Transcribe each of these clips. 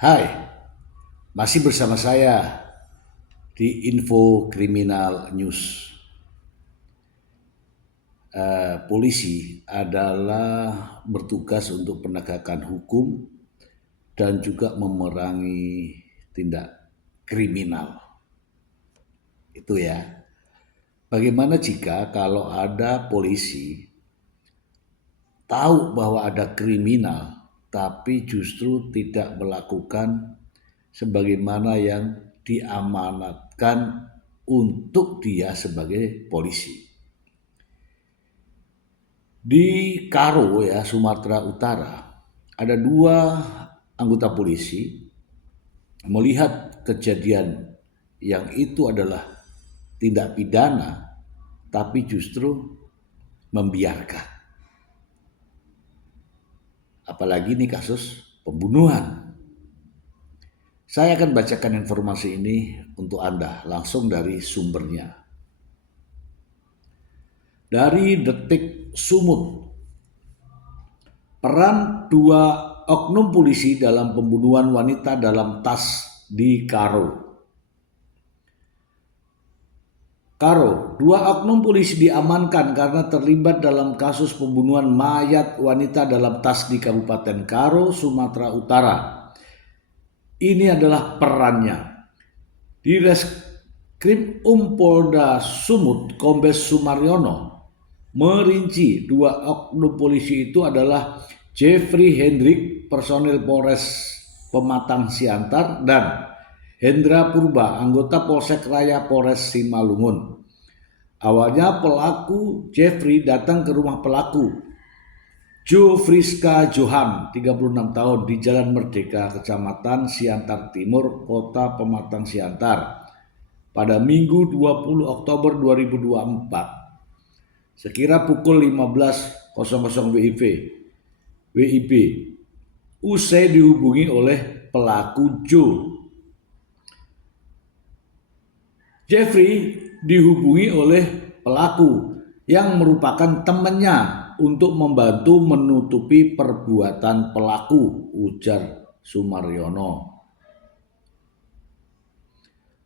Hai, masih bersama saya di Info Kriminal News. Polisi adalah bertugas untuk penegakan hukum dan juga memerangi tindak kriminal. Itu ya. Bagaimana jika kalau ada polisi tahu bahwa ada kriminal tapi justru tidak melakukan sebagaimana yang diamanatkan untuk dia sebagai polisi. Di Karo ya, Sumatera Utara, ada dua anggota polisi melihat kejadian yang itu adalah tindak pidana tapi justru membiarkan. Apalagi ini kasus pembunuhan. Saya akan bacakan informasi ini untuk Anda langsung dari sumbernya. Dari Detik Sumut, peran dua oknum polisi dalam pembunuhan wanita dalam tas di Karo. Dua oknum polisi diamankan karena terlibat dalam kasus pembunuhan mayat wanita dalam tas di Kabupaten Karo, Sumatera Utara. Ini adalah perannya. Di Reskrim Polda Sumut, Kombes Sumaryono merinci dua oknum polisi itu adalah Jeffrey Hendrik, personil Polres Pematang Siantar, dan Hendra Purba, anggota Polsek Raya Polres Simalungun. Awalnya pelaku Jeffrey datang ke rumah pelaku Jo Friska Johan, 36 tahun, di Jalan Merdeka, Kecamatan Siantar Timur, Kota Pematang Siantar, pada Minggu 20 Oktober 2024. Sekira pukul 15.00 WIB, usai dihubungi oleh pelaku Jo. Jeffrey dihubungi oleh pelaku yang merupakan temannya untuk membantu menutupi perbuatan pelaku, ujar Sumaryono.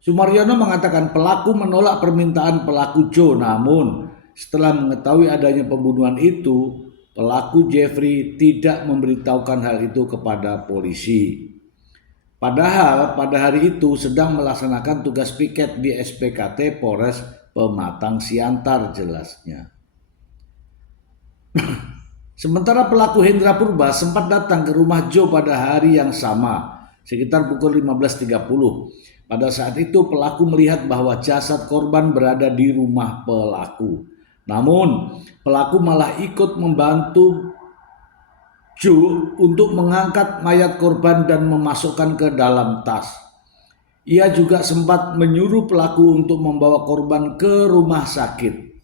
Sumaryono mengatakan pelaku menolak permintaan pelaku Jo, namun setelah mengetahui adanya pembunuhan itu, pelaku Jeffrey tidak memberitahukan hal itu kepada polisi. Padahal pada hari itu sedang melaksanakan tugas piket di SPKT Polres Pematang Siantar, jelasnya. Sementara pelaku Hendra Purba sempat datang ke rumah Jo pada hari yang sama, sekitar pukul 15.30. Pada saat itu pelaku melihat bahwa jasad korban berada di rumah pelaku. Namun pelaku malah ikut membantu Jo untuk mengangkat mayat korban dan memasukkan ke dalam tas. Ia juga sempat menyuruh pelaku untuk membawa korban ke rumah sakit.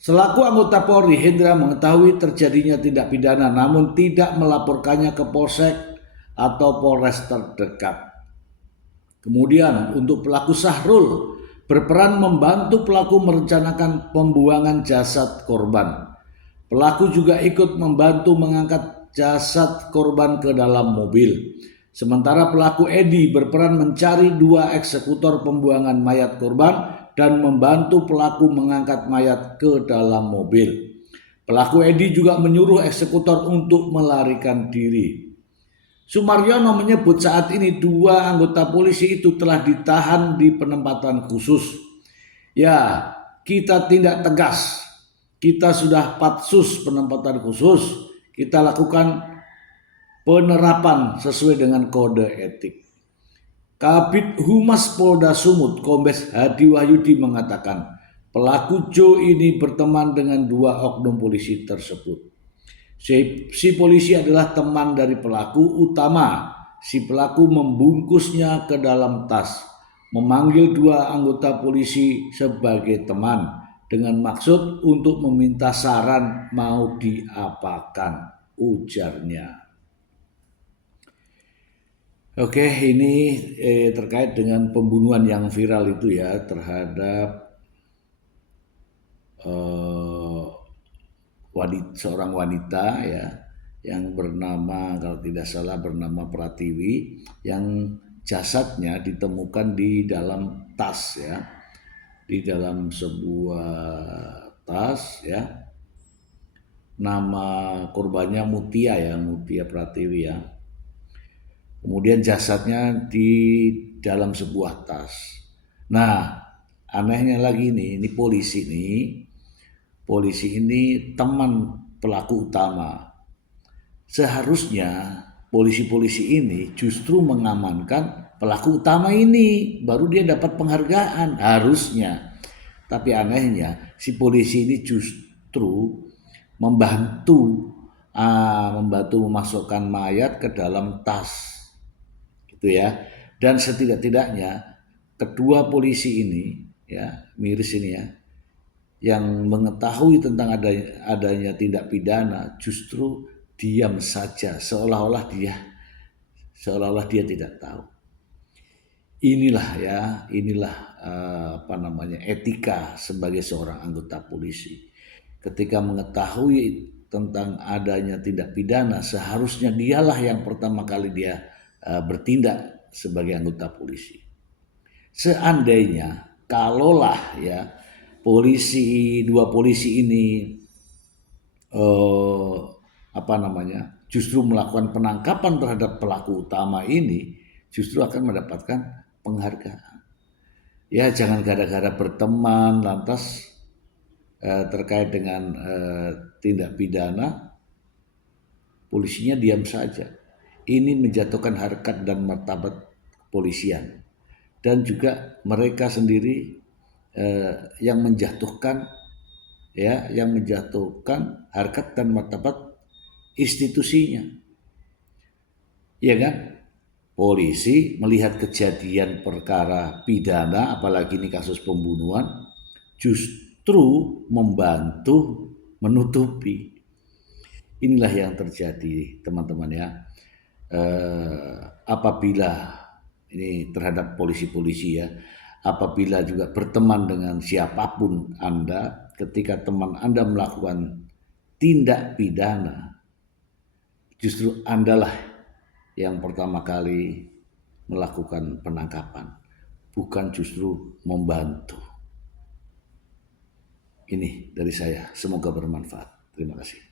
Selaku anggota Polri, Hendra mengetahui terjadinya tindak pidana namun tidak melaporkannya ke Polsek atau Polres terdekat. Kemudian untuk pelaku Sahrul berperan membantu pelaku merencanakan pembuangan jasad korban. Pelaku juga ikut membantu mengangkat jasad korban ke dalam mobil. Sementara pelaku Edi berperan mencari dua eksekutor pembuangan mayat korban dan membantu pelaku mengangkat mayat ke dalam mobil. Pelaku Edi juga menyuruh eksekutor untuk melarikan diri. Sumaryono menyebut saat ini dua anggota polisi itu telah ditahan di penempatan khusus. Ya, kita tindak tegas. Kita sudah patsus penempatan khusus. Kita lakukan penerapan sesuai dengan kode etik. Kabid Humas Polda Sumut, Kombes Hadi Wahyudi mengatakan pelaku Jo ini berteman dengan dua oknum polisi tersebut. Si polisi adalah teman dari pelaku utama. Si pelaku membungkusnya ke dalam tas, memanggil dua anggota polisi sebagai teman dengan maksud untuk meminta saran mau diapakan, ujarnya. Oke, ini terkait dengan pembunuhan yang viral itu ya terhadap seorang wanita ya yang bernama, kalau tidak salah bernama Pratiwi, yang jasadnya ditemukan di dalam tas ya, di dalam sebuah tas ya. Nama korbannya Mutia ya, Mutia Pratiwi ya. Kemudian jasadnya di dalam sebuah tas. Nah, anehnya lagi nih, ini polisi ini teman pelaku utama. Seharusnya polisi-polisi ini justru mengamankan pelaku utama ini, baru dia dapat penghargaan harusnya. Tapi anehnya si polisi ini justru membantu memasukkan mayat ke dalam tas gitu ya. Dan setidak-tidaknya kedua polisi ini ya, miris ini ya, yang mengetahui tentang adanya tindak pidana justru diam saja, seolah-olah dia tidak tahu. Inilah etika sebagai seorang anggota polisi. Ketika mengetahui tentang adanya tindak pidana, seharusnya dialah yang pertama kali dia bertindak sebagai anggota polisi. Seandainya kalaulah ya dua polisi ini justru melakukan penangkapan terhadap pelaku utama ini, justru akan mendapatkan penghargaan. Ya, jangan gara-gara berteman lantas terkait dengan tindak pidana polisinya diam saja. Ini menjatuhkan harkat dan martabat kepolisian, dan juga mereka sendiri yang menjatuhkan harkat dan martabat institusinya. Ya kan? Polisi melihat kejadian perkara pidana, apalagi ini kasus pembunuhan, justru membantu menutupi. Inilah yang terjadi teman-teman ya. Apabila ini terhadap polisi-polisi ya, apabila juga berteman dengan siapapun Anda, ketika teman Anda melakukan tindak pidana, justru Andalah yang pertama kali melakukan penangkapan, bukan justru membantu. Ini dari saya, semoga bermanfaat. Terima kasih.